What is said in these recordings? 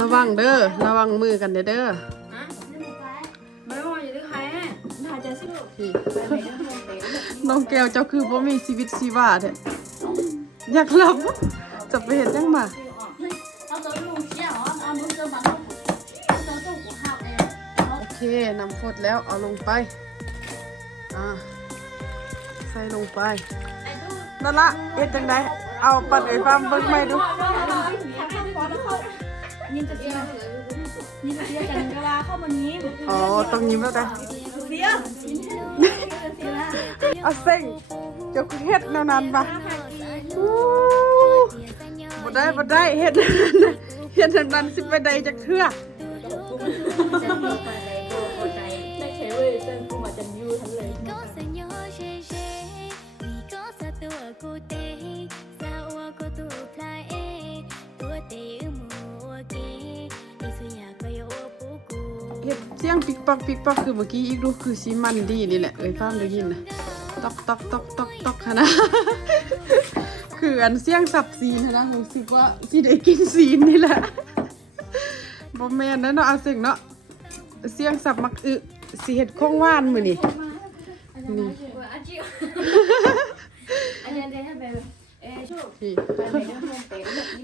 ระวังเด้อ ระวังมือกันเด้อเด้อ hả mấy con gì thứ hai á พี่น้องแก้วเจ้าคือบ่มีชีวิตชีวาแท้อยากหลับจะไปเห็นยังมา Tao tới lùi xíu á, tao muốn cho bạn tao Tao tới tôi của học này โอเคนำฟดแล้วเอาลงไป อ่า ใส่ลงไป นั่นละเฮ็ดจังไดเอาปัดไอ้ฟามเบิ่งใหม่ดู Nhìn từ phía Nhìn từ phía chẳng cái là không mà nhìn อ๋อต้องยิ้มแล้วแต่ Phía เอาเซ็งเจ้าคือเฮ็ดแนวนั้นปะอู้บ่ได้บ่ได้เฮ็ดแนวนั้นน่ะเฮ็ดแนวนั้นสิไปใดจักเทื่อ สียงปิกปักปิกปักคือเมื่อกี้อีกดูคือสิมันดีนี่แหละเอ้ยฟามได้ยินนะตอกตอกตอกตอกตอกค่ะนะคืออันเสียงสับซีนนะรู้สึกว่าสิได้กินซีนนี่แหละบ่แม่นนะเนาะอาเสียงเนาะเสียงสับมักอึสิเฮ็ดข้องหวานมือนี้นี่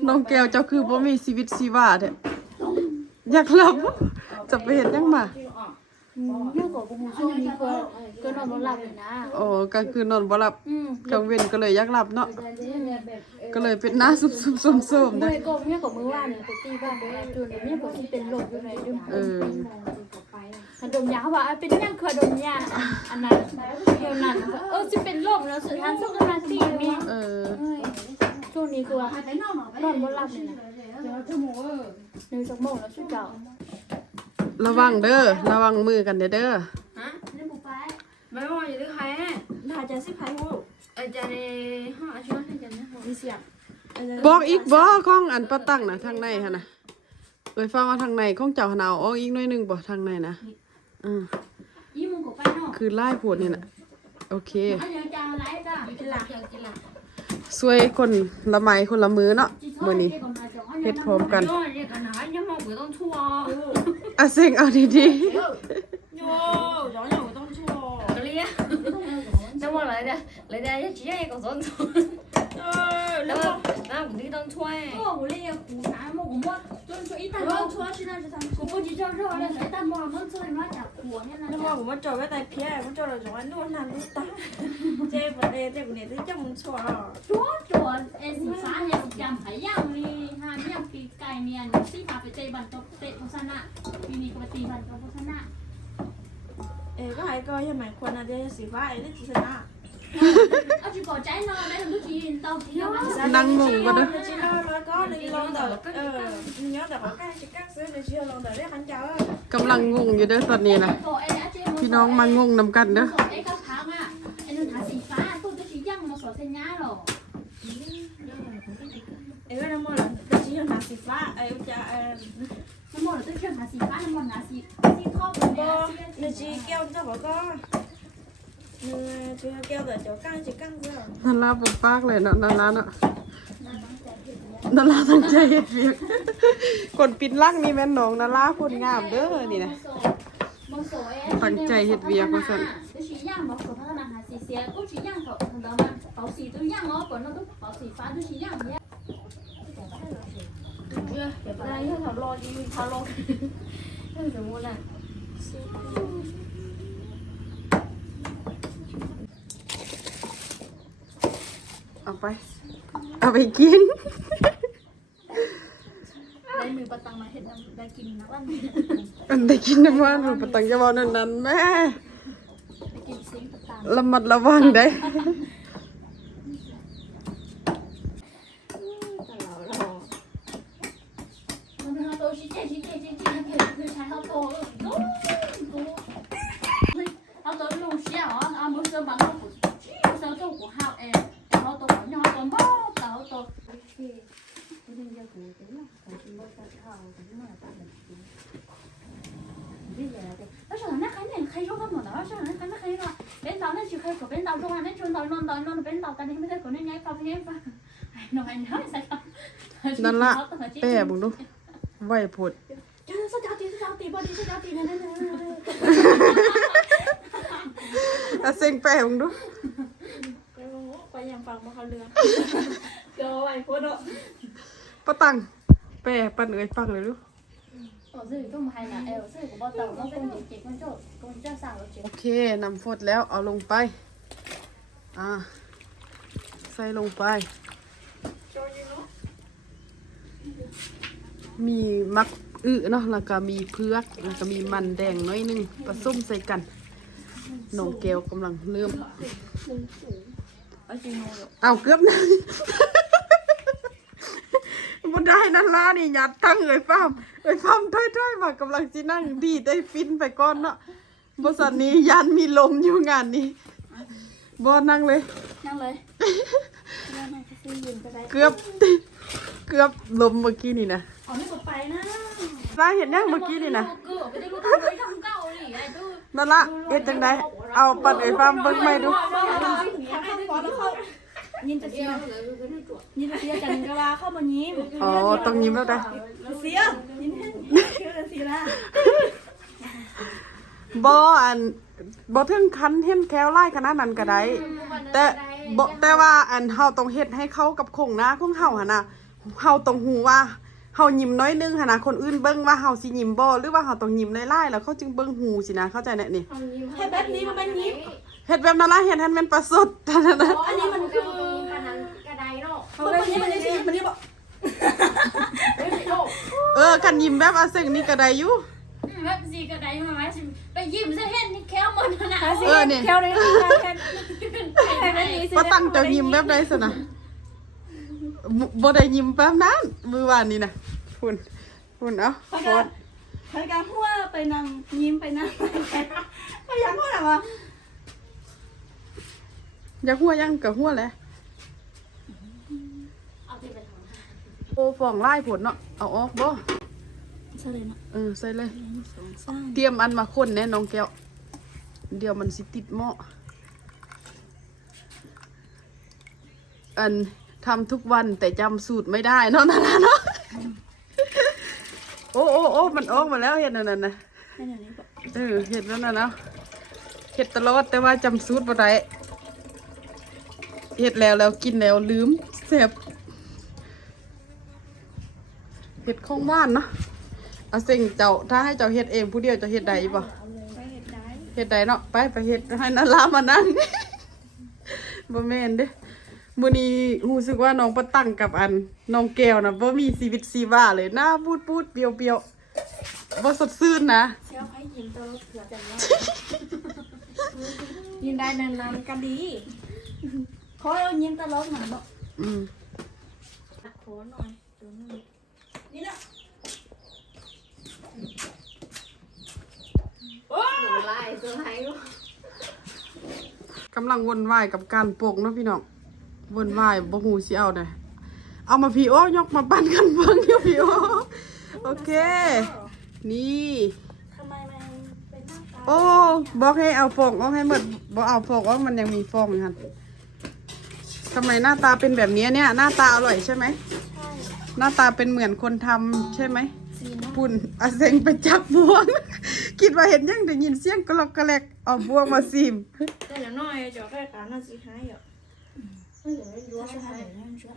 น้องแก้วเจ้าคือบ่มีชีวิตชีวาแท้อยากหลับ จะไปเห็นยังมา Nó của cô mù xuông đi cơ Cơ nó nó làm rồi nè โอ้กลางคืนนอนบ่หลับ Ừ กลางเว้นก็เลยอยากหลับเนาะ Rồi đây là về ก็เลยเป็นหน้าซุบๆส้มๆนะ Mười cô nhé của mưa này của ti ba đấy trường đấy nhé của ti tiền lột như này đừng เออ thành đồng nhà bảo เป็นยังเคยดมยาอันนั้นเดี๋ยวนั้นเออจะเป็นลมแล้วสุดท้ายสุดท้ายตีมีเออช่วงนี้คือว่านอนบ่หลับเลยนะหนึ่งชั่วโมงแล้วชุดเจ้า ระวังเด้อ ระวังมือกันเด้อเด้อ hả mấy con gì thứ hai á ถ้าจะสิพายหู ở trên này họ chú nói trên này มีเสียงบอกอีกบ่ของอันปะตั้งนะทางในหั่นน่ะเอ้ยฟังว่าทางในของเจ้าหั่นเอาออกอีกหน่อยหนึงบ่ทางในนะอือยี่มุงของไปเนาะคือไล่โพดนี่น่ะโอเคอันยังจะอะไรจ้ะ cái là cái là ช่วยคนละไม้คนละมือเนาะมื้อนี้เฮ็ดพร้อมกัน Yo, cái cái nói nhưng mà buổi tối thua อะเซ็งเอาดี Yo, rõ ràng của tông chua. cái lia nhưng mà lại đây lại đây chỉ là còn dẫn thua Ờ, đó đó cũng đi đông thua Ồ, của Lê củ cá một của một Tôi cho ít tàn một Chua xin là thằng Của cô chỉ cho rồi là sẽ tàn một Mất rồi nó chả của nha nhưng mà cũng mất trò với tay phía cũng cho là giống anh luôn làm đi ta chơi vấn đề chơi vấn đề thứ chắc muốn chua Chúa chúa Em xí phá hay chạm phải yang đi Hà miệng kỳ cài miền Xí phá phải tê bàn tộc tệ của sân ạ Vì này có tì bàn tộc của sân ạ ê có hai coi cho mày quần là đi xỉ vá ấy thì chỉ là na Ơ chỉ có trái nó đấy là lúc chỉ tao thì nó ๆนั่งงงบ่เด้อ chỉ lo lo có nên lo đầu ờ nhớ đầu có cái chỉ cắt xứ để chưa lo đầu đấy hắn cháu กำลังงงอยู่เด้อตอนนี้นะ Cậu em đã chơi พี่น้องมางงนำกันเด้อ Cậu em các tháng ạ Em đừng thả xí phá Tôi tôi chỉ yang một sổ sen nhá rồi ê cái nó mua là nó chỉ là nạp xỉ vá ê cha nó một là tôi chưa thả xí phá nó một là xí xí khóc rồi nè có xí- nó chỉ kêu cho bỏ có 嗯，主要叫的就干就干这。นั่นลาบปากเลยเนาะนั่นลาเนาะนั่นลาตั้งใจเฮ็ดเวียกกดปิดลักนี่แม่นน้องนั่นลาคนงามเด้อนี่นะ ตั้งใจเฮ็ดเวียกว่าซั่น来，要想落地，他落，要怎么呢？Bảo xí tôi yang nó còn nó tôi bảo xí phá tôi chỉ yang nhé đây nó thảo lo đi thảo lo nó phải mua này เอาไป เอาไปกิน đây mình bắt tăng mà hiện đang kim nó ăn อันได้กินน้ำมันหรือปะตังจะบอกนั่นนั้นแม่ได้กินซิงปัตตังระมัดระวังได้ มันเป็นตัวชี้เจ๊ชี้เจ๊ชี้เจ๊คือคือใช้เขาโตนู้นนู้นเขาตัวลูกเชี่ยวอะอะมึงเจอบังเขาปุ๊บชี้เจอตัวกูห้าวเองเขาตัวเขาเนี่ยเขาตัวบ้าเขาตัว แล้วฉันนั่งใครเนี่ยใครยกกันหมดแล้วฉันนั่งใครนั่งใครก็เป็นเตาเนี่ยชื่อใครก็เป็นเตาตรงนั้นชวนเตานอนเตานอนเป็นเตากันจอไว้โคตรอะปะตังแปะปันเอ้ยปังเลยลูก Ở dưới cái mày là ẻo dưới của bao tàu nó không chỉ chỉ con chỗ con cho โอเคนำฟดแล้วเอาลงไป อ่า ใส่ลงไปมีมักอืเนาะแล้วก็มีเพือกแล้วก็มีมันแดงน้อยหนึงผสมใส่กันนองแก้วกำลังเริ่ม เอาเอาเกือบนะ บ่ได้นั่นล่ะนี่ยัดตั้งเอ้ยฟ้ามเอ้ยฟ้ามถอยๆมากำลังสินั่งดีได้ฟินไปก่อนเนาะบ่สันนี้ยันมีลมอยู่งานนี้บ่นั่งเลย นั่งเลยนั่งให้ซื้อยืนก็ได้เกือบเกือบลมเมื่อกี้นี่นะอ๋อไม่กดไปนะล่าเห็นยังเมื่อกี้นี่นะ cửa cái đây có thấy thằng cậu này này tôi นั่นละเฮ็ดจังไดเอาปัดเอ้ยฟ้ามเบิ่งใหม่ดู ยินจะเสียยินจะเสียจันกะลาเข้ามายิ้มอ๋อต้องยิ้มแล้วได้เสียยินให้เสียเสียละบ่อันบ่ถึงคันเห็นแควไล่ขนาดนั้นก็ได้แต่บ่แต่ว่าอันเฮาต้องเฮ็ดให้เข้ากับโครงหน้าของเฮาหั่นน่ะเฮาต้องฮู้ว่าเฮายิ้มน้อยนึงหั่นน่ะคนอื่นเบิ่งว่าเฮาสิยิ้มบ่หรือว่าเฮาต้องยิ้มหลายๆแล้วเขาจึงเบิ่งฮู้สินะเข้าใจแน่นี่ให้แบบนี้มันเป็นยิ้ม เฮ็ดแบบนั้นล่ะเฮ็ดให้มันประสดเท่านั้นนะอันนี้มันคือ cái này nó มันเป็นยิ้มมันจะยิ้มมันนี่บอกเออคันยิ้มแบบอาเซ็งนี่ก็ได้อยู่แบบ gì cái đấy mà máy ไปยิ้มซะเห็นนี่แค่มันนะเออเนี่ยแค่นี้แค่แค่นี้สิบ่ตั้งเจะยิ้มแบบใดซะนะบ่บ่ได้ยิ้มแบบนั้นมื้อวานนี้นะพุ่นพุ่นเอ้าโพดพยายามพูดว่าไปนั่งยิ้มไปนั่งพยายามพูดอะไรวะอ ยากหัวยังก็หัวแหละเอาที่ไปทำโอ้ฟองลายผลเนาะเอาออกบ่ใช่เลยเนาะเออใส่เลยสองสร้างเตรียมอันมาคนแน่น้องแก้ว เดี๋ยวมันสิติดหม้ออันทำทุกวันแต่จำสูตรไม่ได้เนาะนั่นน่ะเนาะโอ้โอ้โอ้มันออกมาแล้วเห็นนั่นน่ะนะให้หน่อยนี้บอกเออเห็นแล้วนะเนาะเห็ดตลอดแต่ว่าจำสูตรบ่ได้ เห็ดแล้วแล้วกินแล้วลืมแซ่บเห็ดของบ้านเนาะเอาสิ่งเจ้าถ้าให้เจ้าเห็ดเองผู้เดียวจะเห็ดใดบ่ไปเห็ดได้เฮ็ดใดเนาะไปไปเฮ็ดให้นาลามานั่งบ่แม่นเด้มื้อนี้รู้สึกว่าน้องปะตั้งกับอันน้องแก้วน่ะบ่มีชีวิตชีวาเลยหน้าพูดพูดเปียวเปียวบ่สดชื่นนะเชียวให้ยิ้มตัวเผื่อจะว่ายิ้มได้นานๆกันดี ขอเอายิ้มตลอดหน่อยบอกอืมขอหน่อยตัวนึงนี่นะไล่ตัวไหนลูกกำลังวนวายกับการปลูกเนาะพี่น้องวนวายบ่ฮู้สิเอาได้เอามาพี่โอยกมาปั่นกันเบิ่งอยู่พี่โอโอเค นี่ทำไมมันเป็นหน้าตาโอ้บอกให้เอาฟองออกให้หมดบอกเอาฟองออกมันยังมีฟองอยู่ครับ ทำไมหน้าตาเป็นแบบนี้เนี่ย หน้าตาอร่อยใช่ไหม ใช่หน้าตาเป็นเหมือนคนทำใช่ไหม สีนะปุ่นอาเซงไปจับบวง คิดว่าเห็นยังได้ยินเสียงกระลอกกระแลกเอาบวงมาซิม แต่เดี๋ยวหน่อยเดี๋ยวแค่การน่าสีหายอะเดี๋ยวไม่รู้รู้ว่าใช่ใช่ไหมไหมเดี๋ยวนั่นเชื่อ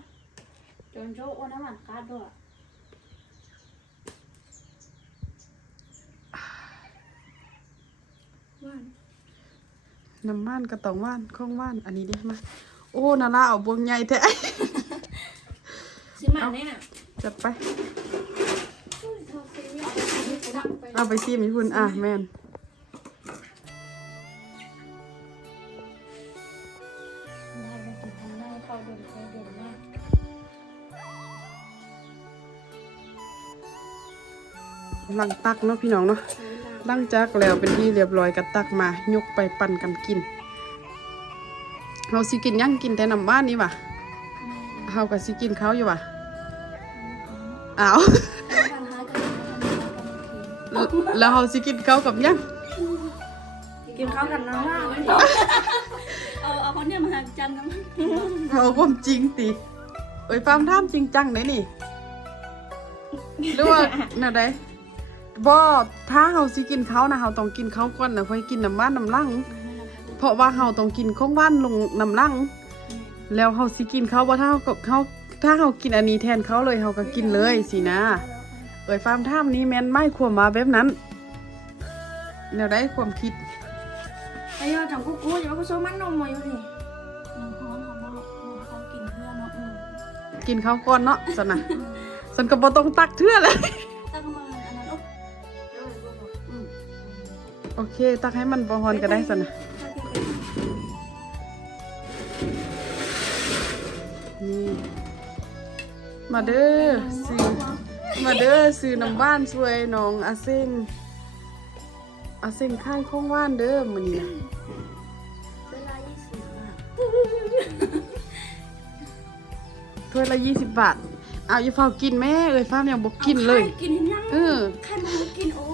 จนโจ้อ้วนน้ำมันคาดด้วยว่านน้ำมันกระตองว่านข้องว่าน อันนี้ดิมา โอ้นาลาเอาบวงใหญ่แท้สิมาเนี่ยน่ะจัดไป เอาไปซิมให้คุณอะแม่นได้ไปกินทางได้เข้าเดินเข้าเดินมากหลังตักเนาะพี่น้องเนาะหลังจากแล้วเป็นที่เรียบร้อยก็ตักมายกไปปั่นกันกิน เราสิกินหยังกินแต่น้ำบ้านนี่วะเฮาก็สิกินเขาวอยู่วะอ้าวปัญหากันแล้วเฮาสิกินเขาวกับหยังกินข้าวกันน้ำล่าเอาเอาคนเนี่ยมาหาจันกันเอาความจริงติเอ้ยฟาร์มท่ามจริงจังเลยนี่หรือว่าแนวใดบ่ถ้าเฮาสิกินข้าวนะเฮาต้องกินข้าวก่อนนะค่อยกินน้ำบ้านน้ำลังเพ ราะว่าเฮาต้องกินของหว่านลงน้ำลัง แล้วเฮาสิกินข้าวบ่ถ้าเฮากับเขาถ้าเฮากินอันนี้แทนเขาเลยเฮาก็กินเลยสินะ เอ่ยฟาร์มท่ามนี้แม่นไม่ควรมาแบบนั้นแนวใดความคิดไอ้ยอดจังกูกูอย่ามากูโซมันนมมาอยู่นี่ยังฮ้อนเขาบอกเขากินเพื่อนเนาะอืมกินข้าวก่อนเนาะสันนะสันก็บ่ต้องตักเทื่อเลยตั้งมาอันนั้นโอ้อืมโอเค ตักให้มันบ่ฮอนก็ได้สันนะ มาเด้อซื้อมาเด้อซื้อน้ำบ้านช่วยน้องอาเซ็งอาเซ็งค่ายข้องว่านเด้อมื้อนี้นะเวลายี่สิบอะถ้วยละ20บาท เอาอย่าเฝ้ากินแม่เอ้ยฟ้ามยังบ่กินเลยอาไข่กินเห็นยังเออไข่มันกินโอ้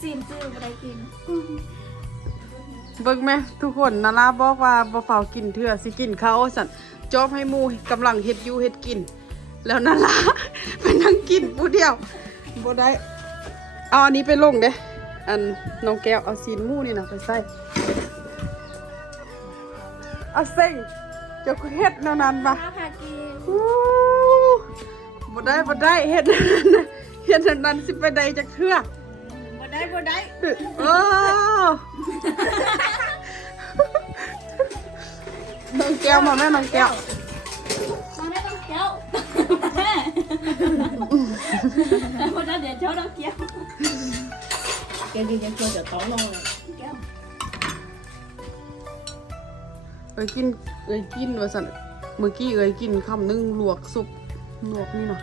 ซีนซื้อบ่ได้กินเบิ่งแม่ทุกคนนาราบอกว่าบ่เฝ้ากินเถื่อสิกินเขาวสั่น จอบให้หมู่กำลังเฮ็ดอยู่เฮ็ดกิน แล้วนาราไปนั่งกินผู้เดียวบ่ได้เอาอันนี้ไปลงเด้อันน้องแก้วเอาซีนหมูนี่นะไปใส่เอาเซ็งเจ้าก็เฮ็ดแนวนั้นบ่ข้าวพากินอู้บ่ได้บ่ได้เฮ็ดแนวนั้นน่ะเฮ็ดแนวนั้นสิไปใดจักเทื่อบ่ได้บ่ได้โอ้ น้องแก้วมาแม่น้องแก้วมาได้ต้องเกี้ยวแม่แต่พอจะเดี๋ยวเจ้าต้องเกี้ยวแกกินยังควรจะต้องลงเลยเกี้ยวเอ้ยกินเอ้ยกินว่าสันเมื่อกี้เอ้ยกินคำหนึงลวกสุกลวกนี่เนาะ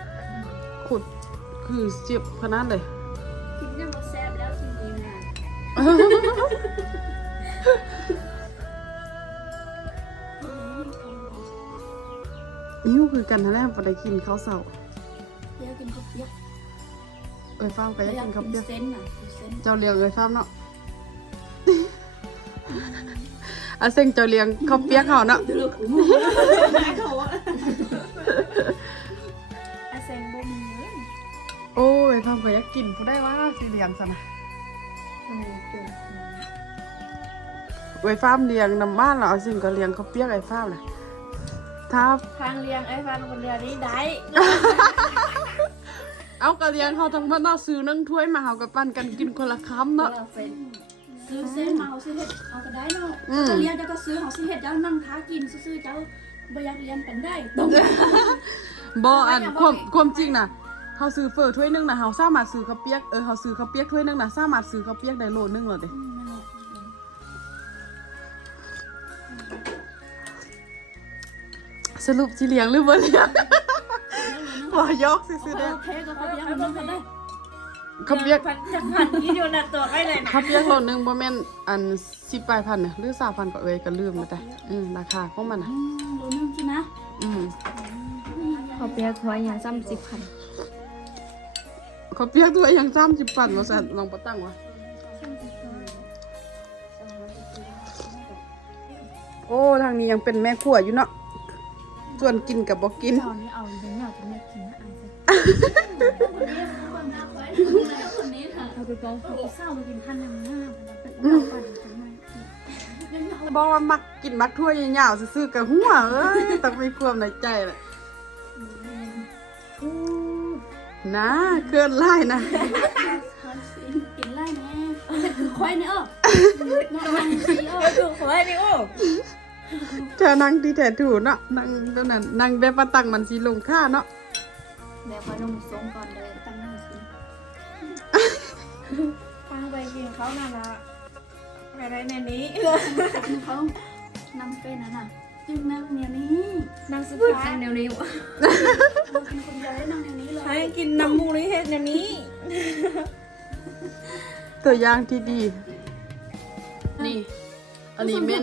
ขุดคือเจ็บขนาดเลยกินยังบ่แซ่บแล้วทีนี้นะ นิ้วคือกันทั้งแรกพอได้กินข้าวเสาเดี๋ยวกินข้าวเปียกเอ้ยฟ้ามไปได้กินข้าวเปียกเส้นน่ะเส้นเจ้าเลี้ยงเอ้ยฟ้ามเนาะอาเซ็งเจ้าเลี้ยงข้าวเปียกเขาเนาะอาเซงบ่มีเลยโอ้ยฟ้ามก็อยากกินผู้ได้ว่าสิเลี้ยงซะนะมันเกินไอ้ฟ้ามเลี้ยงนำบ้านเราเอาสิ่งก็เลี้ยงข้าวเปียกไอ้ฟ้ามเล ยถ้าทางเลี้ยงไอ้ฟันคนเดียวนี้ได้เอากระเลี้ยงเขาทั้งบ้านเนาะซื้อนึ่งถ้วยมาเฮากับปั้นกันกินคนละคำเนาะเส้นซื้อเส้นมาเอาซื้อเห็ดเอาก็ได้เนาะอืมจะเลี้ยงเจ้าก็ซื้อของซื้อเห็ดเจ้านั่งท้ากินซื้อๆเจ้าบ่อยากเลี้ยงกันได้ต้องบ่อันความความจริงน่ะเฮาซื้อเฟอถ้วยหนึงน่ะเฮาสามารถซื้อข้าวเปียกเออเฮาซื้อข้าวเปียกถ้วยหนึงน่ะสามารถซื้อข้าวเปียกได้โลนึงแล้วเด้ สรุปสิเลี้ยงหรือบ่เลี้ยงบ่ยอกซื่อๆเด้อโอเคก็เขาเลี้ยงมันนั่งกันได้ข้าวเปียกพันจะพันยี่อยู่น่ะตัวไอ้เลยนะข้าวเปียกโลนึงบ่แม่นอัน10ปลายพันน่ะหรือ3,000ก็เอ้ยก็ลืมแล้วแต่อืมราคาของมันน่ะอืมรู้นึงสินะอืมเขาเปียกหัวอย่างซ้ำสิบพันข้าวเปียกถ้วยยัง30ปันว่าซั่นลองบ่ตั้งวะโอ้ทางนี้ยังเป็นแม่ครัวอยู่เนาะ ส่วนกินกับบ่กิน ตอนนี้เอาเดี๋ยวเนี่ยจะไม่กินนะอายสิคนน้าคอยแล้วคนนี้ค่ะเอาไปกองอีเศร้ามากินพันหนึ่งห้าเป็นปั่นจังเลยยังเอาบอกว่ามักกินมักถ้วยยาวๆซื่อๆกับหัวเอ้ยต้องมีความในใจแหละนะเกินไล่นะกินไล่แม่คือควายเนี่ยออน้องสีเออเอาถูกหัวนี่โอ้ เธอนั่งที่แถถูเนาะนั่งตรงนั้นนั่งแบบประตังมันสีลงค่าเนาะเดี๋ยวคอยลงทรงก่อนเลยตั้งหน้าสิทางไปกินเขาน่ะละไปได้ในนี้เขานำเป็นน่ะจึงนั่งเนี่ยนี้นางสุดท้ายเดี๋ยวนี้เป็นคนเดียวได้นั่งในนี้เลยให้กินน้ำมูนี่เฮ็ดในนี้ ตัวอย่างที่ดี นี่ อันนี้เม่น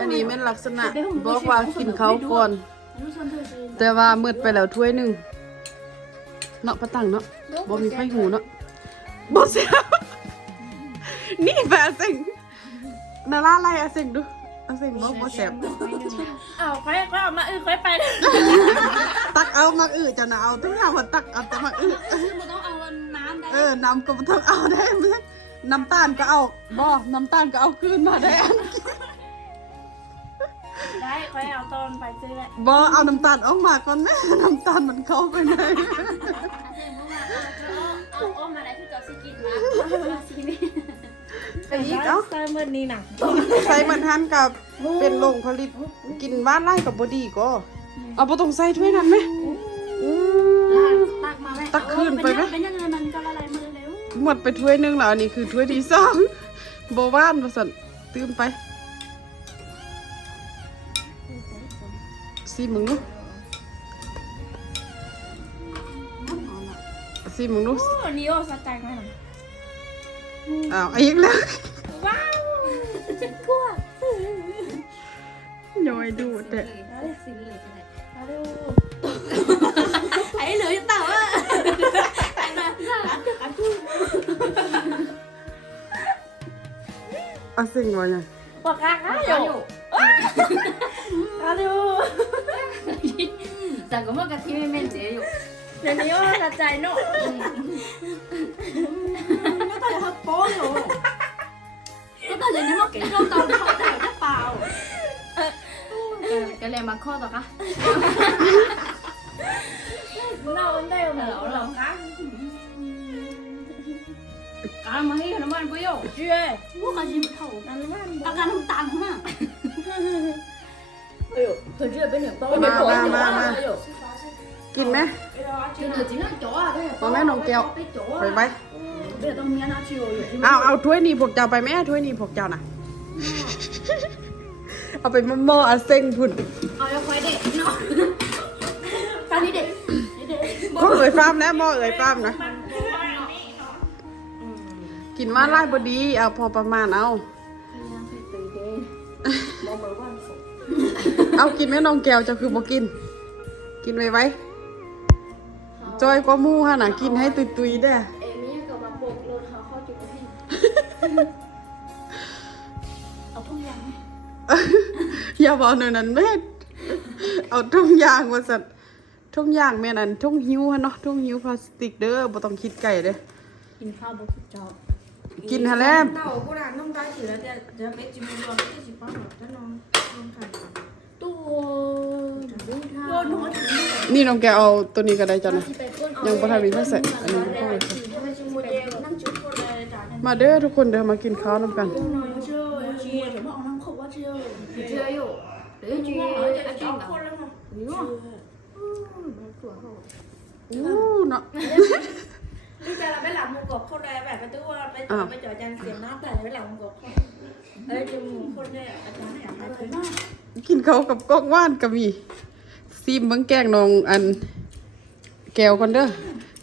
อันนี้เม่นลักษณะบอกว่ากินเขาวก่อน แต่ว่ามืดไปแล้วถ้วยหนึ่งเนาะประตังเนาะบ่มีไฟหูเนาะบ่เสียนี่แฟอาเซ็งนาราไล่อาเซ็งดูอาเซ็งบอกบ่แสบอ้าวค่อยค่อยเอามาเออค่อยไปเลยตักเอามักอื้อจะนะเอาทุกอย่างมาตักเอาแต่มักอื้อมันต้องเอาน้ำได้เออน้ำก็บ่ต้องเอาได้ไหม น้ำตาลก็เอาบ่น้ำตาลก็เอาคืนมาได้อันได้ค่อยเอาตอนไปซื้อแหละบ่เอาน้ำตาลออกมาก่อนแม่น้ำตาลมันเข้าไปในอาเซนบอกว่าเอาเอาอ้อมอะไรที่จะสกินมาสินี่ไปอีกเอ้าเติมเมื่อนี้หนักใส่มันทันกับเป็นโรงผลิตกินบ้านไร่กับบดีก็ เอาบ่ต้องใส่ถ้วยนั้นไหมอืมตักมาไหมตักคืนไปไหม หมดไปถ้วยหนึงแล้วอันนี้คือถ้วยที่สองบ่ว่านว่าซั่นตื่มไปสิมึงดูสิมึงดูโอ้นิโอสแต็กไหมหน่อยอ้าวอีกแล้วว้าวย่อยดูดแต่สิเลยก็ได้มาดูไอ้เหลือเต่าอะ เอาสิ่งว่าหยังปากกาค่ะอยู่มาดูแต่ก็มันกะทิไม่แม่นเจ๊อยู่เดี๋ยวนิโอสใจเนาะไม่ต้องเขาโป้อยู่ก็ตอนนี้มันกินเราตอนเขาแต่จะเปล่าก็เลยมาข้อต่อค่ะเราได้เหรอเหรอคะ การมาให้น้ำมันไปโยเจ้ยพวกกะทิเท่านั่นมันอาการน้ำตาลน่ะเอ้ยเพื่อนเชื่อเป็นหนึ่งโต๊ะมามามามากินไหมคือเดี๋ยวจีน่าจ่อได้บ่แม่น้องแก้วไปจ่อไปไว้เดี๋ยวต้องมีนาชิวอยู่ที่เอาเอาถ้วยนี้พวกเจ้าไปไหมถ้วยนี้พวกเจ้าน่ะเอาไปมอมออาเซ็งพุ่นเอาแล้วค่อยเด็กเนาะตอนนี้เด็กก็เอ่ยฟาร์มแล้วหมอเอ่ยฟาร์มนะ กินว่าไล่บดี เอาพอประมาณเอา เอากินแม่น้องแก้วเจะคือบ่กิน กินไว้ไว้จอยก็มู่ฮะน่ะกินให้ตุยๆเด้อเอมี่กับมาปกรถเขาเข้าจุดให้เอาทุ่งยางไหมอย่าบอกหน่อยนั้นแม่เอาทุ่งยางมาสัตว์ทุ่งยางแม่นั่นทุ่งหิวฮะเนาะทุ่งหิวพลาสติกเด้อบ่ต้องคิดไก่เด้อกินข้าวบกเจ้า กินฮะแล้วเต่ากูด่าน้องได้ถือแล้วจะจะไปจิ้มรวมที่สิบป้าหรอจะนอนนอนขันตัวดูท่าโดนหัวถึงนี่น้องแกเอาตัวนี้ก็ได้จ้ะนะ ที่ไปก้นยังบ่ทันมีไฟใส่อันนี้ก็เลยทำไมชิมโมเดลนั่งจุดคนเลยจ้ามาเด้อทุกคนเด้อมากินข้าวนำกันนอนเชื่อเชื่อเดี๋ยวมาเอาน้ำขบว่าเชื่อเชื่ออยู่หรือจีเออจะอาเอาจารย์คนแล้วค่ะหรือว่าตัวเขาอู้เนาะ นี่จะเราไปหลับมุกบคนเลยแบบไปตู้ว่าไปจอดไปจอดจันเสียงน้ำแต่ไปหลับมุกบเอ้ยจมูกคนเลยอาจารย์ให้อภัยเลยมากกินข้าวกับกอกว่านก็มีซีมเบิ่งแกงน้องอัน แก้วก่อนเด้อ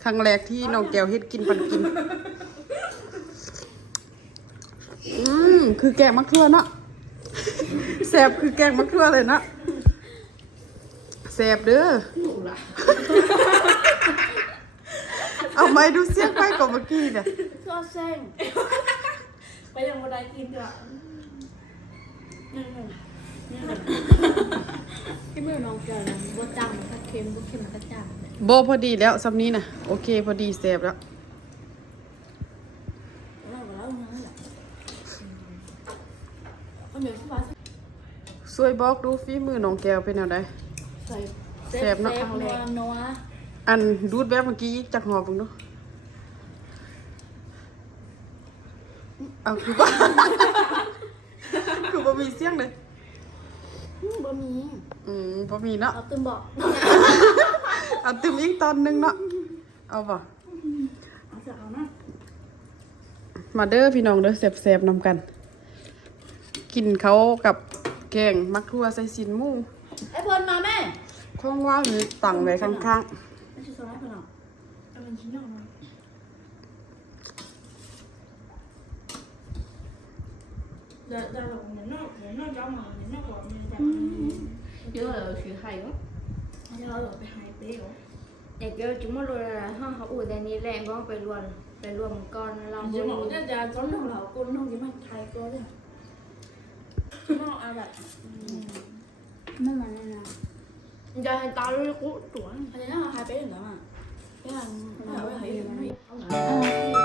ครั้งแรกที่น้องแก้วเฮ็ดกินปันกิน อืมคือแกงมะเขือเนาะแซ่บคือแกงมะเขือเลยเนาะแซ่บเด้อหนูล่ะเอา ไม้ดูเสียงไปกว่าเมื่อกี้เนี่ยก็เส้นไปยังบันไดกินจ้ะที่มือน้องเจอนะบัวจังมันก็เค็มบัวเค็มมันก็จังโบพอดีแล้วซับนี้นะโอเคพอดีแซ่บแล้วแล้วแล้วนั่นแหละก็เหมือนที่ว่าสวยบอกดูฝีมือน้องแก้วเป็นแนวใดใส่แซ่บเนาะนัวนัว อันดูดแบบเมื่อกี้จากหอบึงดูเอาคือว่าคือบ่มีเสียงเลยบะหมี่อืมบ่มีเนาะเอาตึมบอกเอาติมอีกตอนหนึงเนาะเอาบ่เอาจะเอานะมาเด้อพี่น้องเด้อแซ่บๆนำกัน กินเขากับแกงมักทั่วใส่สินหมูไอ้เพิ่นมาแม่ข้องว่างนี่ตั้งไว้ข้างไ sau đó phải lòng Em mình chín nhỏ rồi Dạ, là mình nó, mình nó cho mà mình nó gọi mình dạ Chứ là chuyện hay quá Dạ là phải hay bé quá Để kêu chúng mà luôn là ha, họ ủi đèn đi lẹ có phải luôn Phải luôn một con lòng Chứ mà cũng chắc là có lòng là cô nó nhưng mà thay cô đấy Chúng nó à vậy Mới mà nên là Giờ hiện tao luôn cũ tuổi Thế là hai bé nữa mà 嗯，那我还有。